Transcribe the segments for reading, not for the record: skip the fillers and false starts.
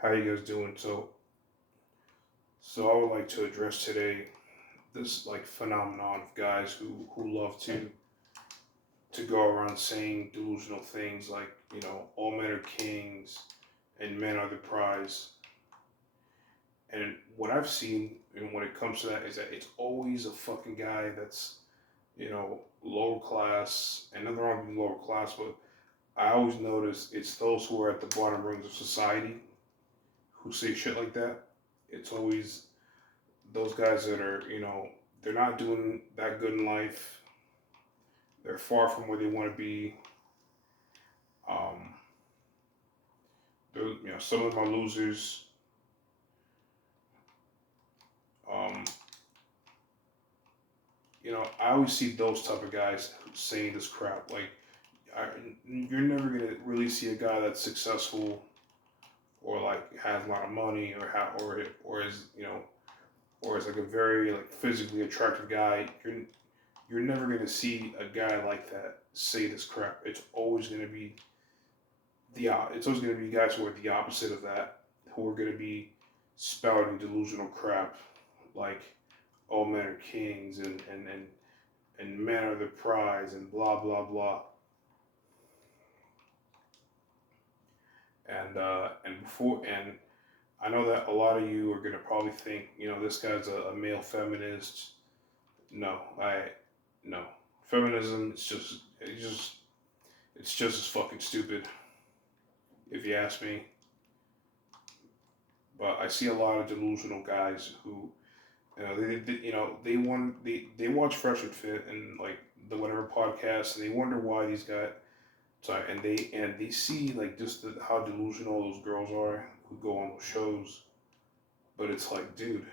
How you guys doing? So I would like to address today this like phenomenon of guys who love to go around saying delusional things like all men are kings and men are the prize. And what I've seen and when it comes to that is that it's always a fucking guy that's lower class, and nothing wrong with being lower class, but I always notice it's those who are at the bottom rungs of society who say shit like that. It's always those guys that are, they're not doing that good in life. They're far from where they want to be. Um, some of them are losers. Um, I always see those type of guys saying this crap. Like, I, you're never gonna really see a guy that's successful or like has a lot of money or is or is like a very like physically attractive guy. You're never gonna see a guy like that say this crap. It's always gonna be guys who are the opposite of that, who are gonna be spouting delusional crap like all men are kings and men are the prize and blah blah blah. And I know that a lot of you are gonna probably think, this guy's a male feminist. No, I no. Feminism it's just as fucking stupid if you ask me. But I see a lot of delusional guys who they watch Fresh and Fit and like the whatever podcast, and they wonder why these guys. Sorry, and they see like just how delusional those girls are who go on those shows. But it's like, dude,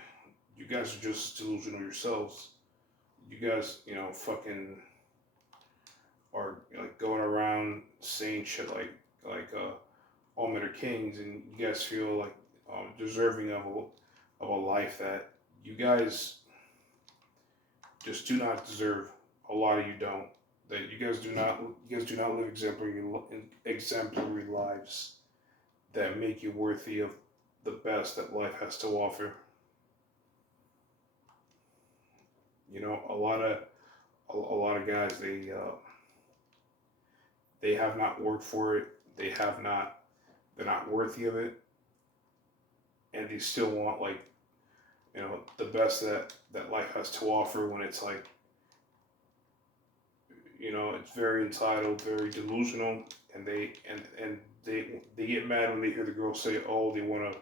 you guys are just delusional yourselves. You guys, fucking are like going around saying shit like all men are kings, and you guys feel like deserving of a life that you guys just do not deserve. A lot of you don't. That you guys do not live exemplary lives that make you worthy of the best that life has to offer. A lot of guys they have not worked for it. They're not worthy of it, and they still want like the best that life has to offer when it's like it's very entitled, very delusional, and they get mad when they hear the girl say, "Oh, they want a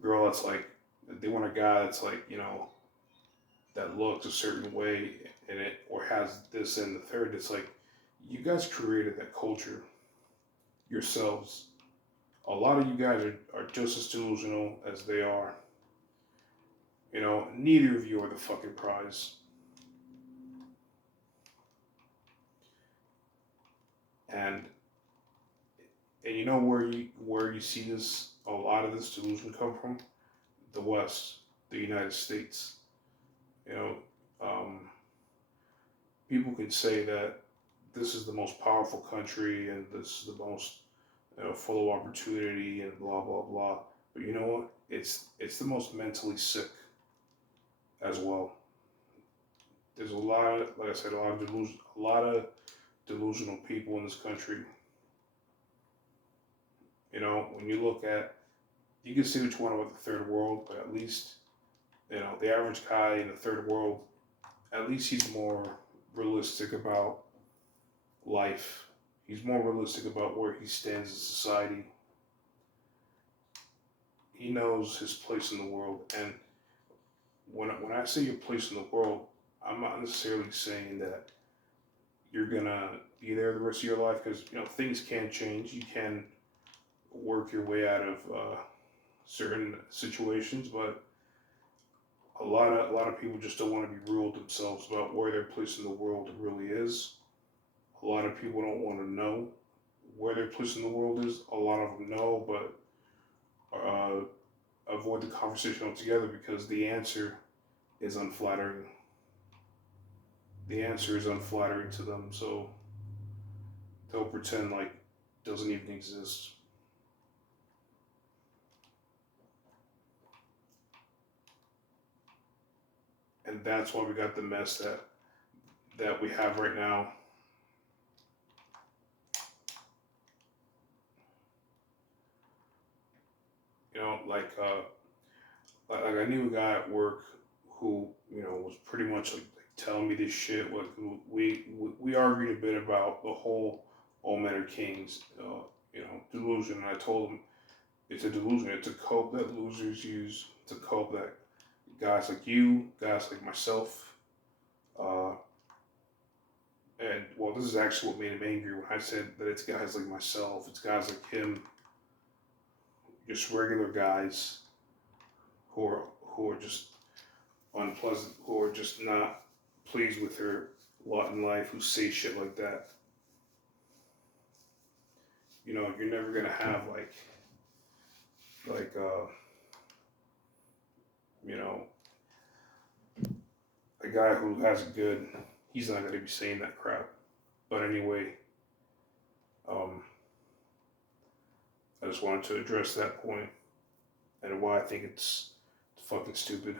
girl that's like, they want a guy that's like, that looks a certain way in it or has this and the third." It's like you guys created that culture yourselves. A lot of you guys are just as delusional as they are. Neither of you are the fucking prize. And and where you see this a lot of this delusion come from? The West, the United States. You know, um, people can say that this is the most powerful country and this is the most full of opportunity and blah blah blah. But you know what? It's the most mentally sick as well. There's a lot of, like I said, a lot of delusional people in this country. When you look at, you can say which one about the third world, but at least the average guy in the third world, at least he's more realistic about life. He's more realistic about where he stands in society. He knows his place in the world, and when I say your place in the world, I'm not necessarily saying that you're gonna be there the rest of your life because things can change. You can work your way out of certain situations, but a lot of people just don't want to be ruled themselves about where their place in the world really is. A lot of people don't want to know where their place in the world is. A lot of them know, but uh, avoid the conversation altogether because the answer is unflattering. The answer is unflattering to them, so they'll pretend like it doesn't even exist. and that's why we got the mess that we have right now. You know, like I knew a guy at work who was pretty much like telling me this shit. Like we argued a bit about the whole all men are kings, delusion. And I told him it's a delusion. It's a cope that losers use to cope that guys like you, guys like myself, uh, and well, this is actually what made him angry when I said that it's guys like myself, it's guys like him, just regular guys who are just unpleasant, who are just not pleased with their lot in life, who say shit like that. You're never gonna have like you know, a guy who has it good. He's not gonna be saying that crap. But anyway, um, I just wanted to address that point and why I think it's fucking stupid.